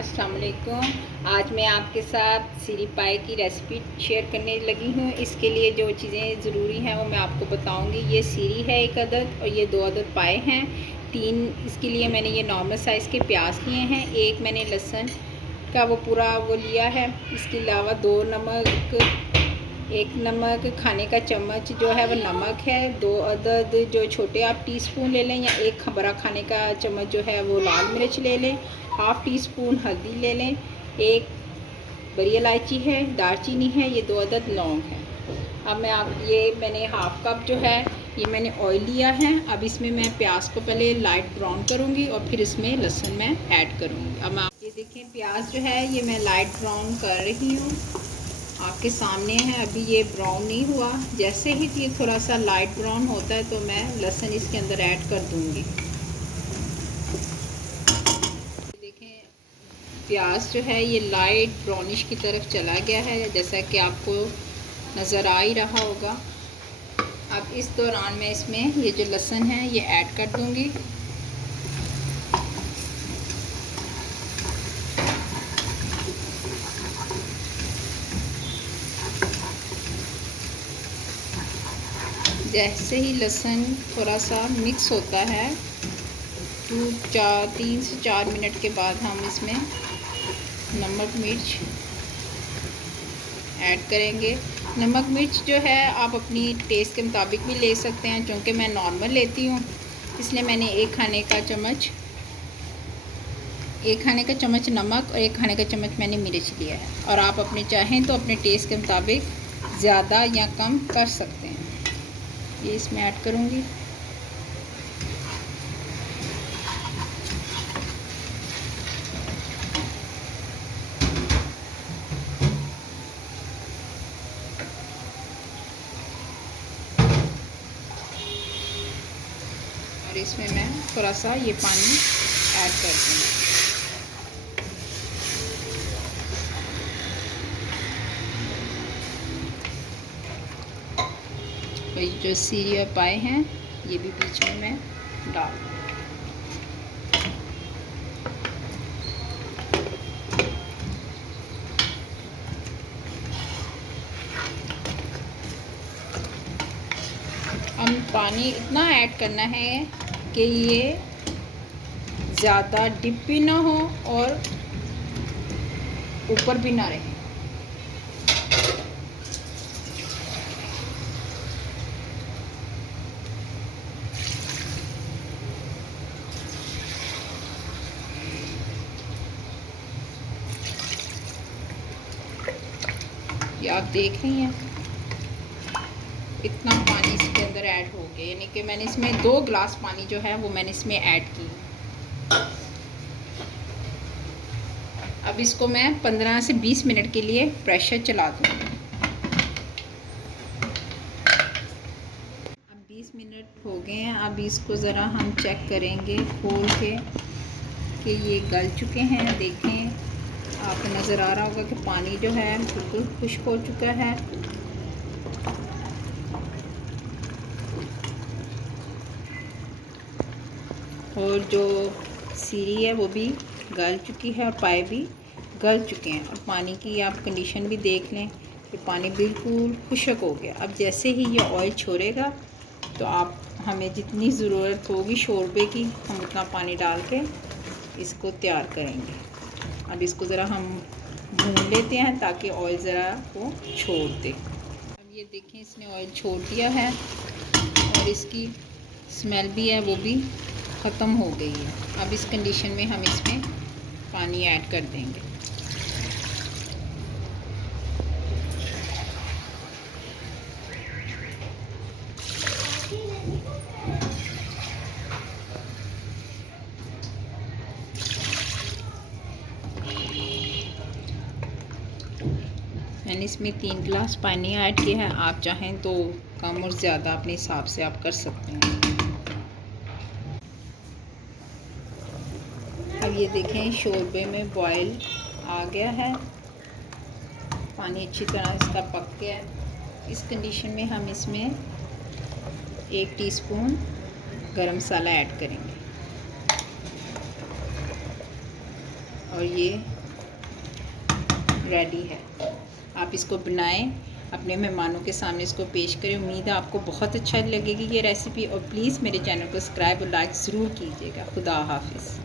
अस्सलाम वालेकुम। आज मैं आपके साथ सीरी पाए की रेसिपी शेयर करने लगी हूँ। इसके लिए जो चीज़ें ज़रूरी हैं वो मैं आपको बताऊँगी। ये सीरी है 1 अदद और ये 2 अदद पाए हैं। 3 इसके लिए मैंने ये नॉर्मल साइज़ के प्याज लिए हैं। 1 मैंने लहसुन का वो पूरा वो लिया है। इसके अलावा 2 नमक, 1 नमक खाने का चम्मच जो है वो नमक है। 2 अदद जो छोटे आप टीस्पून ले लें या 1 बड़ा खाने का चम्मच जो है वो लाल मिर्च ले लें। हाफ़ टी स्पून हल्दी ले लें। 1 बड़ी इलायची है, दालचीनी है, ये 2 अदद लौंग है। अब ये मैंने हाफ़ कप जो है ये मैंने ऑयल लिया है। अब इसमें मैं प्याज को पहले लाइट ब्राउन करूँगी और फिर इसमें लहसुन मैं ऐड करूँगी। अब आप ये देखें प्याज जो है ये मैं लाइट ब्राउन कर रही हूँ, आपके सामने है। अभी ये ब्राउन नहीं हुआ। जैसे ही ये थोड़ा सा लाइट ब्राउन होता है तो मैं लहसुन इसके अंदर ऐड कर दूँगी। देखें प्याज जो है ये लाइट ब्राउनिश की तरफ चला गया है, जैसा कि आपको नज़र आ ही रहा होगा। अब इस दौरान मैं इसमें ये जो लहसुन है ये ऐड कर दूँगी। जैसे ही लहसुन थोड़ा सा मिक्स होता है 3 से 4 मिनट के बाद हम इसमें नमक मिर्च ऐड करेंगे। नमक मिर्च जो है आप अपनी टेस्ट के मुताबिक भी ले सकते हैं, क्योंकि मैं नॉर्मल लेती हूँ इसलिए मैंने 1 खाने का चम्मच नमक और 1 खाने का चम्मच मैंने मिर्च लिया है। और आप अपने चाहें तो अपने टेस्ट के मुताबिक ज़्यादा या कम कर सकते हैं। ये इसमें ऐड करूँगी। और इसमें मैं थोड़ा सा ये पानी ऐड कर दूँगी। और जो सीरी पाए हैं ये भी बीच में मैं डाल दूँगी। हम पानी इतना ऐड करना है कि ये ज़्यादा डिप भी ना हो और ऊपर भी ना रहे। ये आप देख रही हैं इतना पानी इसके अंदर ऐड हो गया, यानी कि मैंने इसमें 2 गिलास पानी जो है वो मैंने इसमें ऐड की। अब इसको मैं 15 से 20 मिनट के लिए प्रेशर चला दूँगी। अब 20 मिनट हो गए हैं। अब इसको ज़रा हम चेक करेंगे खोल के कि ये गल चुके हैं। देखें आपको नज़र आ रहा होगा कि पानी जो है बिल्कुल खुश्क हो चुका है। और जो सीरी है वो भी गल चुकी है और पाए भी गल चुके हैं। और पानी की आप कंडीशन भी देख लें कि पानी बिल्कुल खुश्क हो गया। अब जैसे ही ये ऑयल छोड़ेगा तो हमें जितनी ज़रूरत होगी शोरबे की हम उतना पानी डाल के इसको तैयार करेंगे। अब इसको ज़रा हम भून लेते हैं ताकि ऑयल ज़रा वो छोड़ दे। अब ये देखें इसने ऑयल छोड़ दिया है और इसकी स्मेल भी है वो भी ख़त्म हो गई है। अब इस कंडीशन में हम इसमें पानी ऐड कर देंगे। मैंने इसमें 3 गिलास पानी ऐड किया है। आप चाहें तो कम और ज़्यादा अपने हिसाब से आप कर सकते हैं। अब ये देखें शोरबे में बॉयल आ गया है, पानी अच्छी तरह इसका पक गया है। इस कंडीशन में हम इसमें 1 टीस्पून गरम मसाला ऐड करेंगे और ये रेडी है। आप इसको बनाएं, अपने मेहमानों के सामने इसको पेश करें। उम्मीद है आपको बहुत अच्छा लगेगी ये रेसिपी, और प्लीज़ मेरे चैनल को सब्सक्राइब और लाइक ज़रूर कीजिएगा। खुदा हाफिज़।